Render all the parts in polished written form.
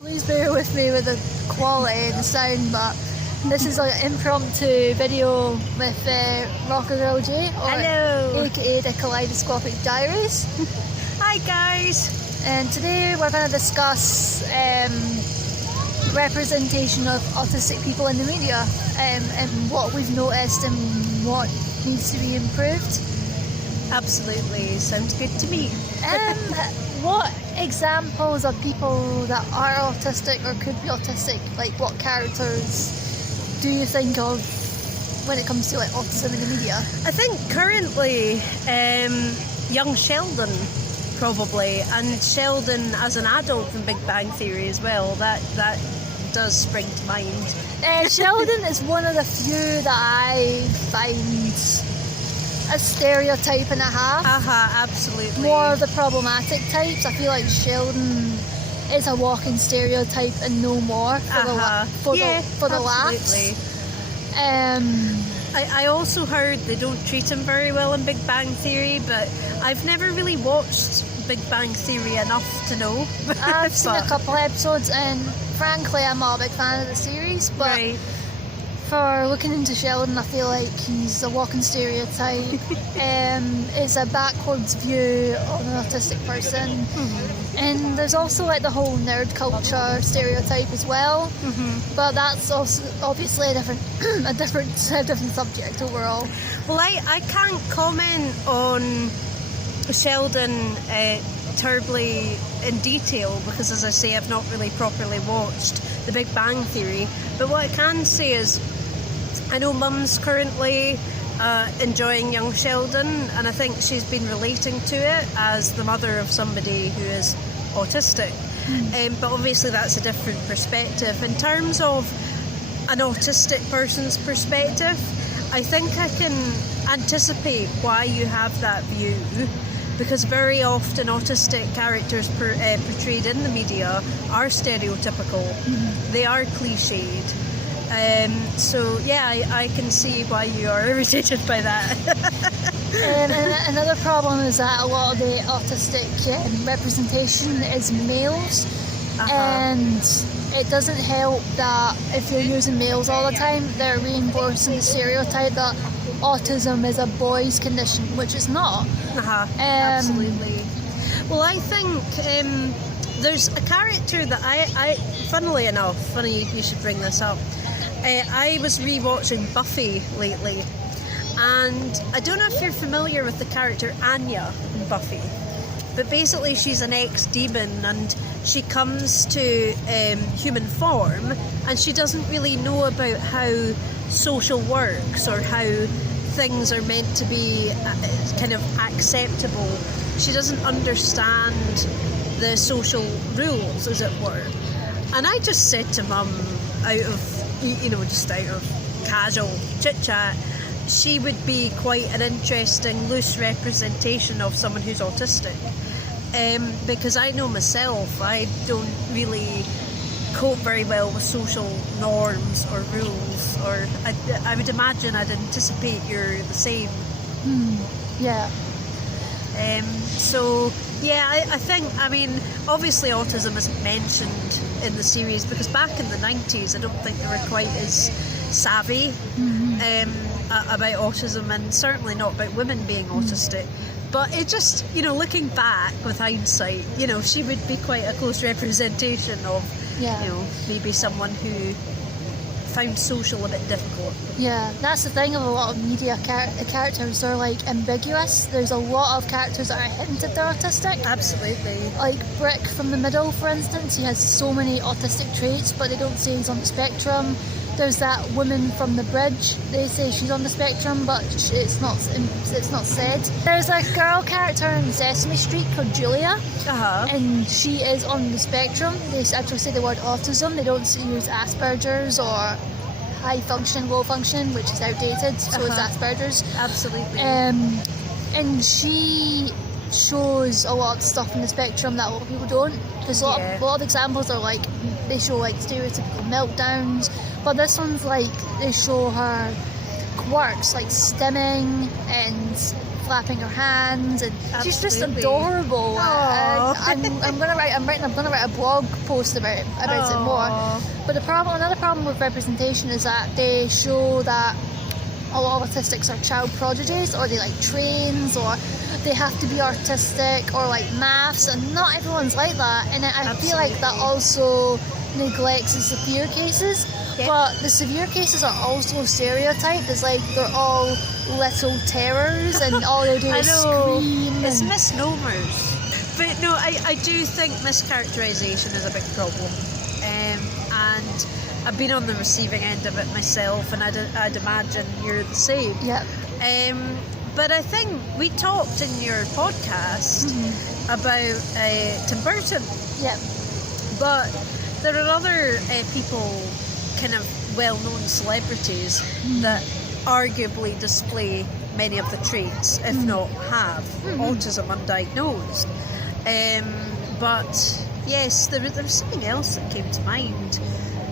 Please bear with me with the quality and the sound, but this is like an impromptu video with Rocker Girl J, or Hello. aka the Kaleidoscopic Diaries. Hi guys. And today we're going to discuss representation of autistic people in the media, and what we've noticed and what needs to be improved. Absolutely, sounds good to me. What examples of people that are autistic or could be autistic, like what characters do you think of when it comes to like autism in the media? I think currently young Sheldon probably, and Sheldon as an adult from Big Bang Theory as well, that does spring to mind. Sheldon is one of the few that I find a stereotype and a half. Absolutely. More of the problematic types. I feel like Sheldon is a walking stereotype and no more for the laughs. I also heard they don't treat him very well in Big Bang Theory, but I've never really watched Big Bang Theory enough to know. I've seen a couple episodes, and frankly I'm not a big fan of the series, but right. For looking into Sheldon, I feel like he's a walking stereotype. It's a backwards view of an autistic person. Mm-hmm. And there's also like the whole nerd culture stereotype as well. Mm-hmm. But that's also obviously a different subject overall. Well, I can't comment on Sheldon terribly in detail because, as I say, I've not really properly watched The Big Bang Theory. But what I can say is I know Mum's currently enjoying young Sheldon, and I think she's been relating to it as the mother of somebody who is autistic. But obviously that's a different perspective. In terms of an autistic person's perspective, I think I can anticipate why you have that view, because very often autistic characters portrayed in the media are stereotypical. Mm-hmm. They are cliched. So yeah, I can see why you are irritated by that. And another problem is that a lot of the autistic representation is males, and it doesn't help that if you're using males all the time, they're reinforcing the stereotype that autism is a boy's condition, which it's not. Absolutely. Well, I think there's a character that I funnily enough, funny you should bring this up, I was rewatching Buffy lately, and I don't know if you're familiar with the character Anya in Buffy, but basically she's an ex-demon and she comes to human form, and she doesn't really know about how social works or how things are meant to be kind of acceptable. She doesn't understand the social rules, as it were. And I just said to Mum, just out of casual chit-chat, she would be quite an interesting loose representation of someone who's autistic. Because I know myself, I don't really cope very well with social norms or rules, or I would imagine I'd anticipate you're the same. Yeah. So yeah, I think, obviously autism isn't mentioned in the series because back in the 90s I don't think they were quite as savvy about autism, and certainly not about women being autistic. But it just, looking back with hindsight, she would be quite a close representation of, maybe someone who found social a bit difficult. Yeah, that's the thing of a lot of media characters. They're like ambiguous. There's a lot of characters that are hinted they're autistic. Absolutely. Like Brick from The Middle, for instance, he has so many autistic traits, but they don't say he's on the spectrum. There's that woman from The Bridge. They say she's on the spectrum, but it's not said. There's a girl character in Sesame Street called Julia, and she is on the spectrum. They actually say the word autism. They don't use Asperger's or high function, low function, which is outdated. So it's Asperger's. Absolutely. And she shows a lot of stuff in the spectrum that a lot of people don't. Because a lot of examples are like, they show like stereotypical meltdowns, but this one's like, they show her quirks like stimming and flapping her hands, and she's just Absolutely. adorable. Aw. And I'm gonna write a blog post about it more. But another problem with representation is that they show that all autistics are child prodigies, or they like trains, or they have to be artistic, or like maths, and not everyone's like that. And I feel like that also neglects the severe cases. Yeah. But the severe cases are also stereotyped as like they're all little terrors and all they do I is know. scream. It's and- misnomers. But no, I do think mischaracterisation is a big problem. And I've been on the receiving end of it myself, and I'd imagine you're the same. Yep. But I think we talked in your podcast about Tim Burton. Yep. But there are other people, kind of well-known celebrities, that arguably display many of the traits, if not have, autism undiagnosed. But yes, there was something else that came to mind.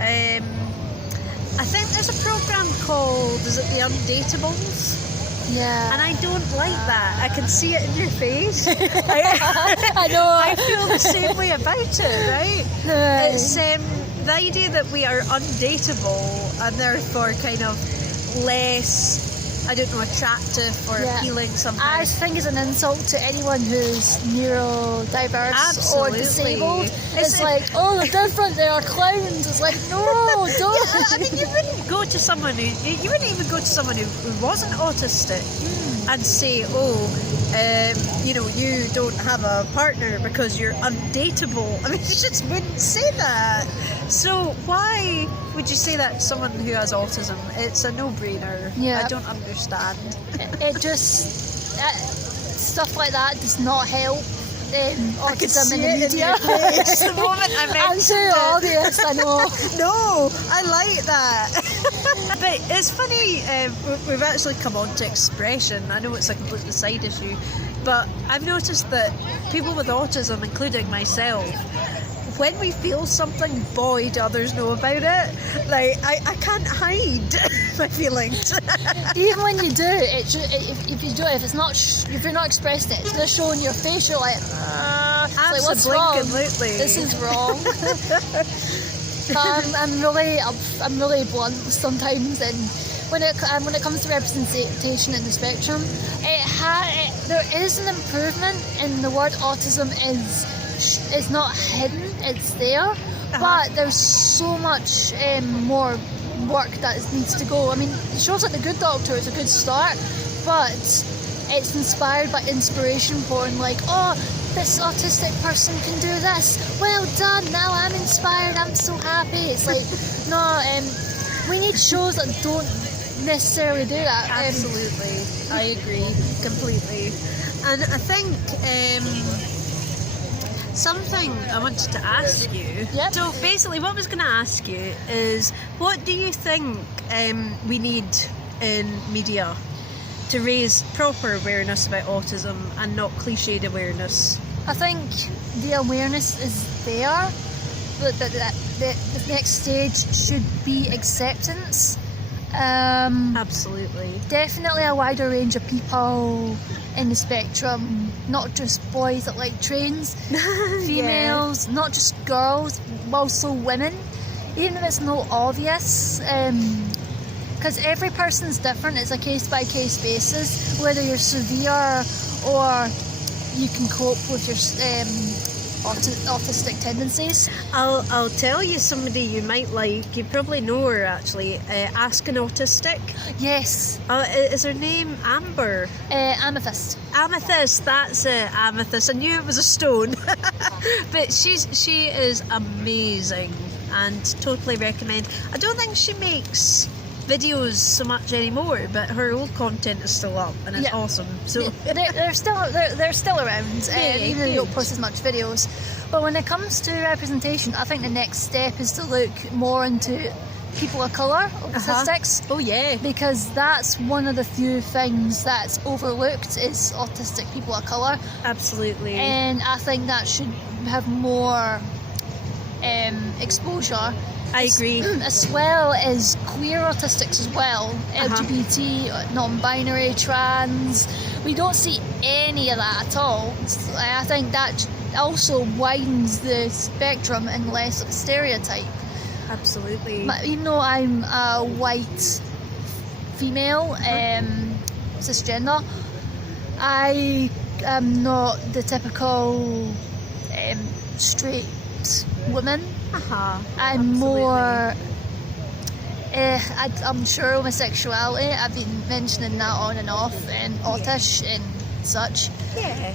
I think there's a program called, is it The Undateables? Yeah. And I don't like that. I can see it in your face. I know. I feel the same way about it, right? It's the idea that we are undateable and therefore kind of less, I don't know, attractive or appealing somehow. I think it's an insult to anyone who's neurodiverse Absolutely. or disabled. It's like, oh, they're different, they are clowns. It's like, no, don't. Yeah, I mean, you wouldn't go to someone who, you wouldn't even go to someone who wasn't autistic and say, you know, you don't have a partner because you're undateable. I mean, you just wouldn't say that. So why would you say that to someone who has autism? It's a no-brainer. Yeah. I don't understand. It just, stuff like that does not help autism in the media. The moment I I'm mentioned too it. obvious, I know. No, I like that. But it's funny, we've actually come on to expression. I know it's a completely side issue, but I've noticed that people with autism, including myself, when we feel something, boy, do others know about it. Like, I can't hide my feelings. Even when you do, if you're not expressing it, it's going to show in your face. You're like, it's like, what's wrong? Absolutely. This is wrong. I'm really blunt sometimes, and when it comes to representation in the spectrum, there is an improvement, and the word autism is not hidden, it's there, but there's so much more work that needs to go. I mean, shows like The Good Doctor is a good start, but it's inspired by inspiration porn, like, oh, this autistic person can do this, well done, now I'm inspired, I'm so happy. It's like, no, we need shows that don't necessarily do that. Absolutely, I agree completely. And I think something I wanted to ask you. Yep. So basically, what I was going to ask you is, what do you think we need in media to raise proper awareness about autism and not cliched awareness? I think the awareness is there, but the next stage should be acceptance. Absolutely. Definitely a wider range of people in the spectrum, not just boys that like trains, females, not just girls, also women, even if it's not obvious, because every person's different. It's a case-by-case basis, whether you're severe or you can cope with your autistic tendencies. I'll tell you somebody you might like. You probably know her actually. Ask an Autistic. Yes. Is her name Amber? Amethyst. Amethyst, that's it, Amethyst. I knew it was a stone. But she is amazing and totally recommend. I don't think she makes videos so much anymore, but her old content is still up and it's awesome. So they're still around, even though they don't post as much videos. But when it comes to representation, I think the next step is to look more into people of colour, autistics. Oh yeah, because that's one of the few things that's overlooked is autistic people of colour. Absolutely. And I think that should have more exposure. I agree. As well as queer autistics as well, LGBT, non-binary, trans. We don't see any of that at all. I think that also widens the spectrum and less of a stereotype. Absolutely. Even though I'm a white female, cisgender, I am not the typical straight woman. I'm Absolutely. more. I'm sure homosexuality. I've been mentioning that on and off, and Aut-Ish and such. Yeah.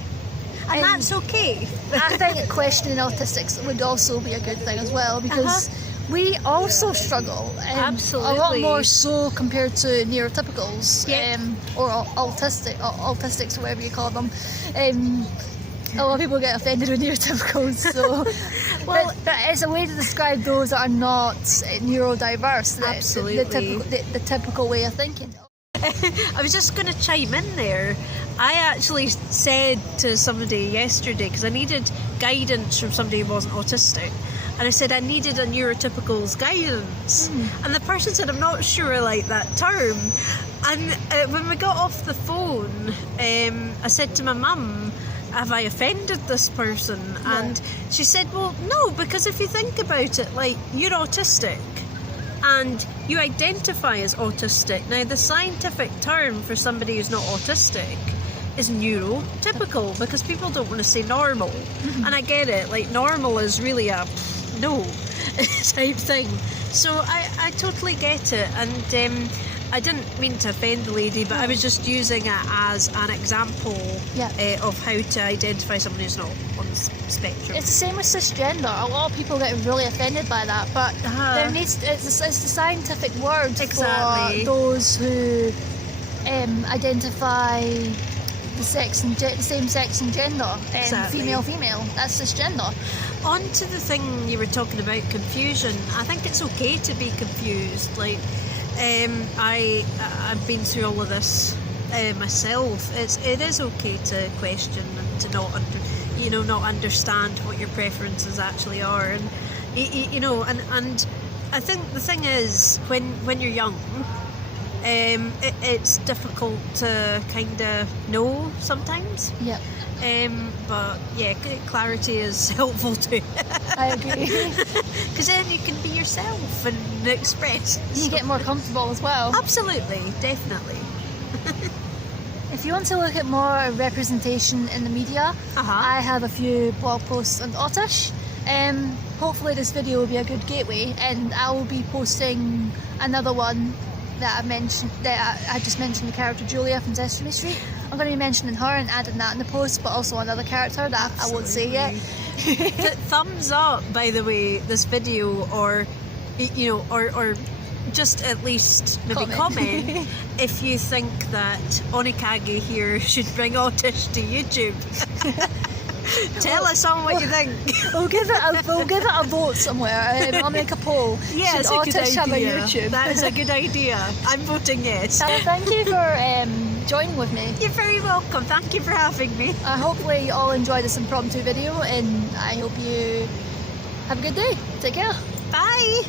And that's okay. I think questioning autistics would also be a good thing as well, because we also struggle. Absolutely. A lot more so compared to neurotypicals, Yeah. or autistics, or whatever you call them. A lot of people get offended with neurotypicals, so Well, but it's a way to describe those that are not neurodiverse. Absolutely. The typical way of thinking. I was just going to chime in there. I actually said to somebody yesterday, because I needed guidance from somebody who wasn't autistic, and I said I needed a neurotypical's guidance, and the person said, I'm not sure I like that term. And when we got off the phone, I said to my mum, have I offended this person? Yeah. And she said, well, no, because if you think about it, like, you're autistic and you identify as autistic. Now, the scientific term for somebody who's not autistic is neurotypical, because people don't want to say normal. And I get it, like, normal is really a no type thing. So I totally get it. And I didn't mean to offend the lady, but I was just using it as an example of how to identify someone who's not on the spectrum. It's the same with cisgender. A lot of people get really offended by that, but it's the scientific word Exactly. for those who identify the same sex and gender. Exactly. Female. That's cisgender. On to the thing you were talking about, confusion. I think it's okay to be confused. Like, I've been through all of this myself. It is okay to question and to not understand what your preferences actually are, and and I think the thing is, when you're young, it's difficult to kind of know sometimes. Yep. But yeah, clarity is helpful too. I agree. Because then you can be yourself and express. You get more comfortable as well. Absolutely, definitely. If you want to look at more representation in the media, I have a few blog posts on Aut-Ish. Hopefully this video will be a good gateway, and I will be posting another one that I just mentioned, the character Julia from Sesame Street. I'm going to be mentioning her and adding that in the post, but also another character that I won't say yet. Thumbs up, by the way, this video, or just at least maybe comment if you think that Onikage here should bring Aut-Ish to YouTube. Tell us on what you think. We'll give it a vote somewhere. I'll make a poll. Yeah, should it's a good Aut-Ish have a idea. YouTube? That is a good idea. I'm voting yes. So thank you for joining with me. You're very welcome. Thank you for having me. Hopefully you all enjoyed this impromptu video, and I hope you have a good day. Take care. Bye.